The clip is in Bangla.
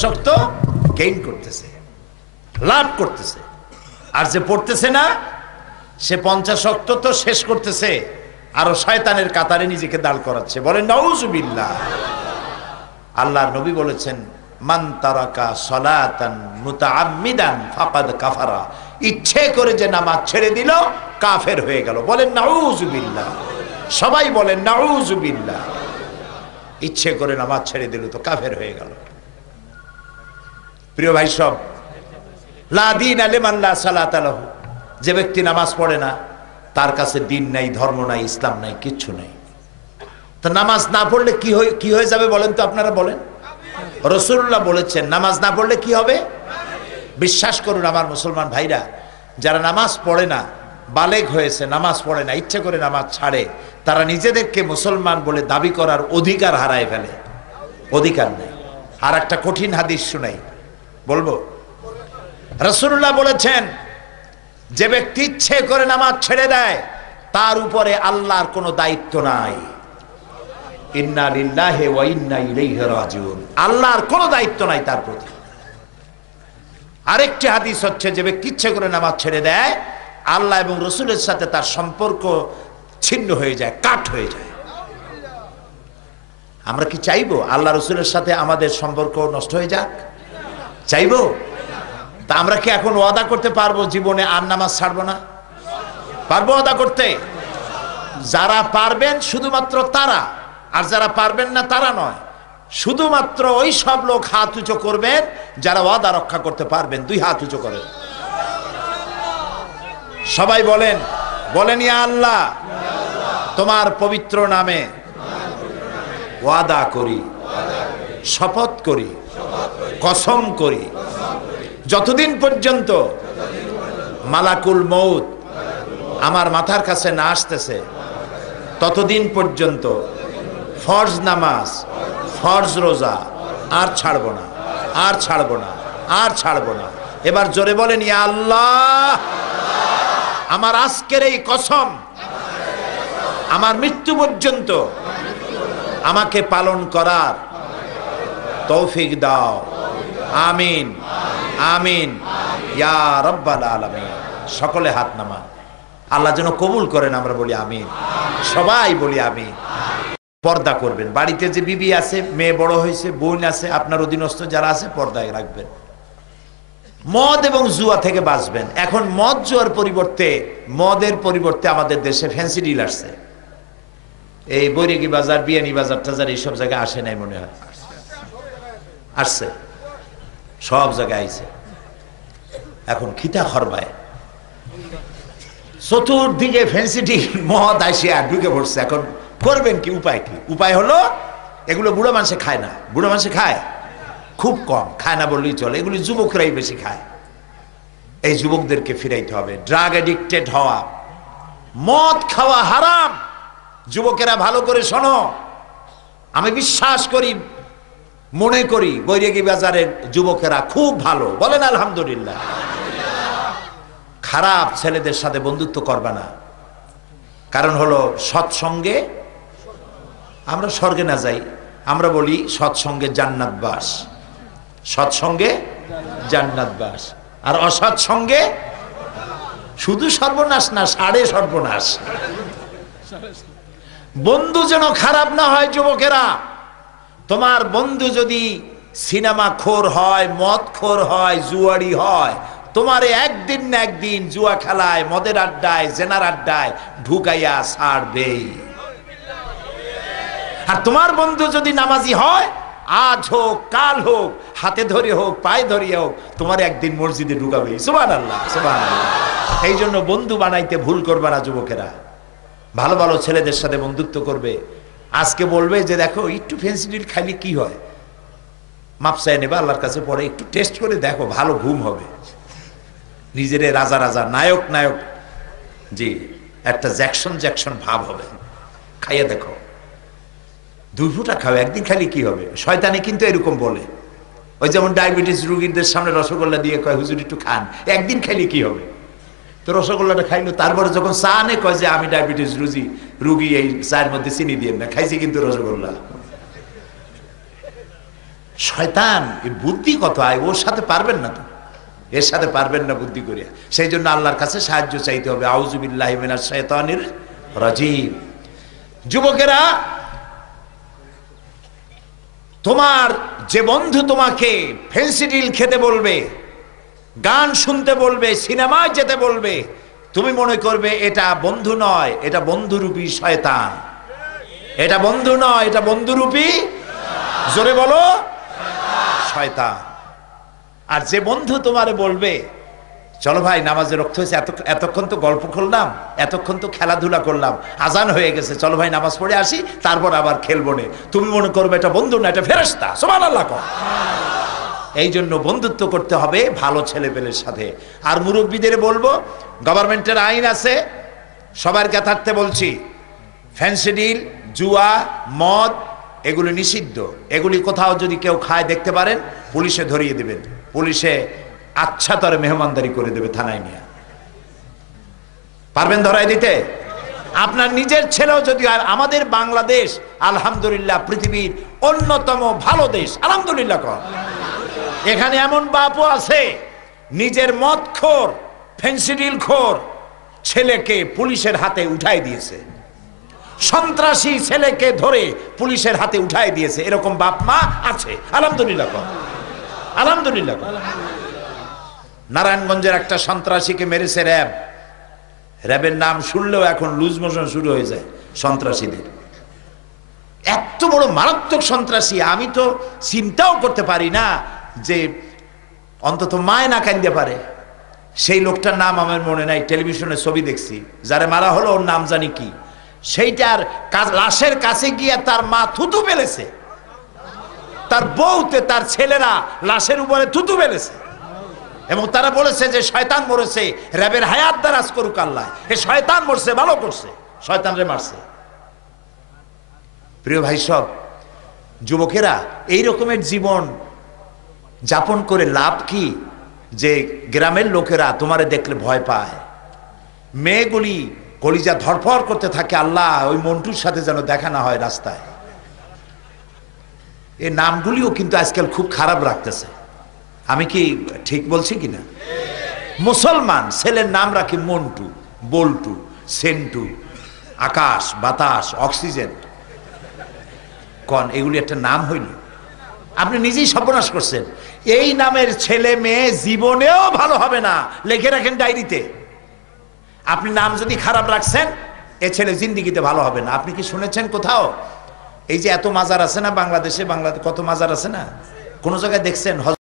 50 ওয়াক্ত গেইন করতেছে, লাভ করতেছে। আর যে পড়তেছে না সে 50 ওয়াক্ত তো শেষ করতেছে, আরো শয়তানের কাতারে নিজেকে দাঁড় করাচ্ছে। বলেন নাউজুবিল্লাহ। আল্লাহর নবী বলেছেন, মান তারাকা সালাতান মুতাআম্মিদান ফাকাদ কাফারা, ইচ্ছে করে যে নামাজ ছেড়ে দিল কাফের হয়ে গেল। বলেন নাউজুবিল্লাহ। সবাই বলেন নাউজুবিল্লাহ। ইচ্ছে করে নামাজ ছেড়ে দিল তো কাফের হয়ে গেল। প্রিয় ভাই সব, লা দীনা লিমান লা সালাতা লাহু, যে ব্যক্তি নামাজ পড়ে না তার কাছে দিন নাই, ধর্ম নাই, ইসলাম নাই, কিচ্ছু নাই। তো নামাজ না পড়লে কি হয়ে যাবে বলেন তো আপনারা বলেন? রাসূলুল্লাহ বলেছেন নামাজ না পড়লে কি হবে? বিশ্বাস করুন আমার মুসলমান ভাইরা, যারা নামাজ পড়ে না, বালেগ হয়েছে, নামাজ পড়ে না, ইচ্ছে করে নামাজ ছাড়ে, তারা নিজেদেরকে মুসলমান বলে দাবি করার অধিকার হারায় ফেলে। অধিকার নেই। আর একটা কঠিন হাদিস শুনাই, বলবো। রাসূলুল্লাহ বলেছেন, যে ব্যক্তি ইচ্ছে করে নামাজ ছেড়ে দেয় তার উপরে আল্লাহর কোনো দায়িত্ব নাই। ইন্না লিল্লাহি ওয়া ইন্না ইলাইহি রাজিউন, আল্লাহর কোনো দায়িত্ব নাই তার প্রতি। আরেকটি হাদিস হচ্ছে, যে ব্যক্তি ইচ্ছে করে নামাজ ছেড়ে দেয় আল্লাহ এবং রাসূলের সাথে তার সম্পর্ক ছিন্ন হয়ে যায়, কাট হয়ে যায়। আমরা কি চাইবো আল্লাহ রাসূলের সাথে আমাদের সম্পর্ক নষ্ট হয়ে যাক? চাইবো? তা আমরা কি এখন ওয়াদা করতে পারবো জীবনে আর নামাজ ছাড়বো না? পারবো ওয়াদা করতে? যারা পারবেন শুধুমাত্র তারা, আর যারা পারবেন না তারা নয়। শুধুমাত্র ওই সব লোক হাত উঁচু করবেন যারা ওয়াদা রক্ষা করতে পারবেন। 2 হাত উঁচু করেন, সবাই বলেন, বলেন ইয়া আল্লাহ, তোমার পবিত্র নামে ওয়াদা করি, শপথ করি, কসম করি, যতদিন পর্যন্ত মালাকুল মউত আমার মাথার কাছে না আসতেছে ততদিন পর্যন্ত ফরজ নামাজ, ফরজ রোজা আর ছাড়বো না, আর ছাড়বো না, আর ছাড়বো না। এবার জোরে বলেন ইয়া আল্লাহ, আমার আজকের এই কসম আমার মৃত্যু পর্যন্ত আমাকে পালন করার তৌফিক দাও। আমিন আমিন ইয়া রাব্বাল আলামিন। সকলে হাত নামান, আল্লাহ যেন কবুল করেন। আমরা বলি আমিন, সবাই বলি আমিন। পর্দা করবেন। বাড়িতে যে বিবি আছে, মেয়ে বড় হয়েছে, বোন আছে, আপনার অধীনস্থ যারা আছে, পর্দায় রাখবেন। মদ এবং জুয়া থেকে বাঁচবেন। এখন মদ জুয়ার পরিবর্তে, মদের পরিবর্তে আমাদের দেশে ফ্যান্সি ডিল আসছে। এই বৈরাগী বাজার, বিয়ানী বাজার টাজার এইসব জায়গায় আসে নাই মনে হয়, আসছে, সব জায়গায় আইছে। এখন খিতা খরবায় চতুর্দিকে ফ্যান্সি ডিল, মদ আসিয়া ঢুকে পড়ছে। এখন করবেন কি? উপায় কি? উপায় হলো, এগুলো বুড়ো মানুষে খায় না। বুড়ো মানুষে খায় খুব কম, খায় না বললেই চলে। এগুলি যুবকরাই বেশি খায়। এই যুবকদেরকে ফিরাইতে হবে। ড্রাগ এডিক্টেড হওয়া, মদ খাওয়া হারাম। যুবকেরা ভালো করে শোনো, আমি বিশ্বাস করি, মনে করি বৈরাগী বাজারের যুবকেরা খুব ভালো। বলেন আলহামদুলিল্লাহ। খারাপ ছেলেদের সাথে বন্ধুত্ব করবে না। কারণ হলো সৎসঙ্গে আমরা স্বর্গে না যাই, আমরা বলি সৎসঙ্গে জান্নাত বাস। সৎসঙ্গে জান্নাত বাস, আর অসৎসঙ্গে শুধু সর্বনাশ না, সাড়ে সর্বনাশ। বন্ধু যেন খারাপ না হয় যুবকেরা। তোমার বন্ধু যদি সিনেমা খোর হয়, মদ খোর হয়, জুয়ারি হয়, তোমারে একদিন না একদিন জুয়া খেলায়, মদের আড্ডায়, জেনার আড্ডায় ঢুকাইয়া ছাড়বেই। আর তোমার বন্ধু যদি নামাজি হয়, আজ হোক কাল হোক, হাতে ধরে হোক পায়ে ধরিয়ে হোক, তোমার একদিন মসজিদে ঢুকাবেই। সুবহানাল্লাহ, সুবহানাল্লাহ। এই জন্য বন্ধু বানাইতে ভুল করবে না যুবকেরা। ভালো ভালো ছেলেদের সাথে বন্ধুত্ব করবে। আজকে বলবে যে দেখো একটু ফেন্সি ডিল খাইলে কি হয়, মাপসায় নেবে আল্লাহর কাছে, পরে একটু টেস্ট করে দেখো, ভালো ঘুম হবে। নিজের রাজা রাজা, নায়ক নায়ক, জি, একটা জ্যাকসন জ্যাকসন ভাব হবে। খাইয়া দেখো, 2 ফুটা খাও, একদিন খালি কি হবে? শয়তানে কিন্তু এরকম বলে। ওই যেমন ডায়াবেটিস রোগীদের সামনে রসগোল্লা দিয়ে কয় হুজুর একটু খান, একদিন খাইলে কি হবে? তো রসগোল্লাটা খাইলো, তারপরে যখন চা আনে কয় যে আমি ডায়াবেটিস রুগী, এই চায়ের মধ্যে চিনি দিয়ে না, খাইছি কিন্তু রসগোল্লা। শয়তান এই বুদ্ধি কত আয়, ওর সাথে পারবেন না তো, এর সাথে পারবেন না বুদ্ধি করিয়া। সেই জন্য আল্লাহর কাছে সাহায্য চাইতে হবে। আউযু বিল্লাহি মিনাশ শাইতানির রাজিম। যুবকেরা, তোমার যে বন্ধু তোমাকে ফেন্সিডিল খেতে বলবে, গান শুনতে বলবে, সিনেমায় যেতে বলবে, তুমি মনে করবে এটা বন্ধু নয়, এটা বন্ধুরূপী শয়তান। এটা বন্ধু নয়, এটা বন্ধুরূপী, জোরে বলো, শয়তান। আর যে বন্ধু তোমারে বলবে চলো ভাই নামাজে রক্ত হয়েছে, এতক্ষণ তো গল্প করলাম, এতক্ষণ তো খেলাধুলা করলাম, আজান হয়ে গেছে, চলো ভাই নামাজ পড়ে আসি, তারপর আবার খেলবো না, তুমি মনে করবে এটা বন্ধু না, এটা ফেরেশতা। সুবহানাল্লাহ। এই জন্য বন্ধুত্ব করতে হবে ভালো ছেলেপেলের সাথে। আর মুরব্বীদের বলবো, গভর্নমেন্টের আইন আছে, সবাইকে থাকতে বলছি, ফ্যান্সিডিল, জুয়া, মদ এগুলি নিষিদ্ধ। এগুলি কোথাও যদি কেউ খায় দেখতে পারেন, পুলিশে ধরিয়ে দেবেন, পুলিশে আচ্ছা তরে মেহমানদারি করে দেবে থানায় নিয়ে। পারবেন ধরাই দিতে? আপনার নিজের ছেলেও যদি। আর আমাদের বাংলাদেশ আলহামদুলিল্লাহ পৃথিবীর অন্যতম ভালো দেশ, আলহামদুলিল্লাহ কর। এখানে এমন বাপও আছে নিজের মদখোর, ফেন্সিডিল খোর ছেলেকে পুলিশের হাতে উঠাই দিয়েছে, সন্ত্রাসী ছেলেকে ধরে পুলিশের হাতে উঠাই দিয়েছে, এরকম বাপ মা আছে, আলহামদুলিল্লাহ কর, আলহামদুলিল্লাহ কর। নারায়ণগঞ্জের একটা সন্ত্রাসীকে মেরেছে র্যাব। র্যাবের নাম শুনলেও এখন লুজ মোশন শুরু হয়ে যায় সন্ত্রাসীদের। এত বড় মারাত্মক সন্ত্রাসী, আমি তো চিন্তাও করতে পারি না যে অন্তত মায় না কান্দতে পারে। সেই লোকটার নাম আমার মনে নাই, টেলিভিশনে ছবি দেখছি, যারে মারা হলো ওর নাম জানি কি। সেইটার লাশের কাছে গিয়ে তার মা থুতু ফেলেছে, তার বউতে তার ছেলেরা লাশের উপরে থুতু ফেলেছে, এবং তারা বলেছে যে শয়তান মরেছে, র্যাবের হায়াত দারাজ করুক আল্লাহ, এ শয়তান মরছে, ভালো করছে, শয়তানরে মারছে। প্রিয় ভাই সব, যুবকেরা এই রকমের জীবন যাপন করে লাভ কি? যে গ্রামের লোকেরা তোমারে দেখলে ভয় পায়, মেয়েগুলি কলিজা ধরফর করতে থাকে, আল্লাহ ওই মন্টুর সাথে যেন দেখা না হয় রাস্তায়। এই নামগুলিও কিন্তু আজকাল খুব খারাপ রাখতেছে। আমি কি ঠিক বলছি কিনা? মুসলমান ছেলের নাম রাখে মন্টু, বল্টু, সেন্টু, আকাশ, বাতাস, অক্সিজেন। কন এগুলি একটা নাম হইল? আপনি নিজেই সর্বনাশ করছেন। এই নামের ছেলে মেয়ে জীবনেও ভালো হবে না, লিখে রাখেন ডায়েরিতে। আপনি নাম যদি খারাপ রাখছেন, এ ছেলে জিন্দিগিতে ভালো হবে না। আপনি কি শুনেছেন কোথাও এই যে এত মাজার আছে না বাংলাদেশে, কত মাজার আছে না, কোন জায়গায় দেখছেন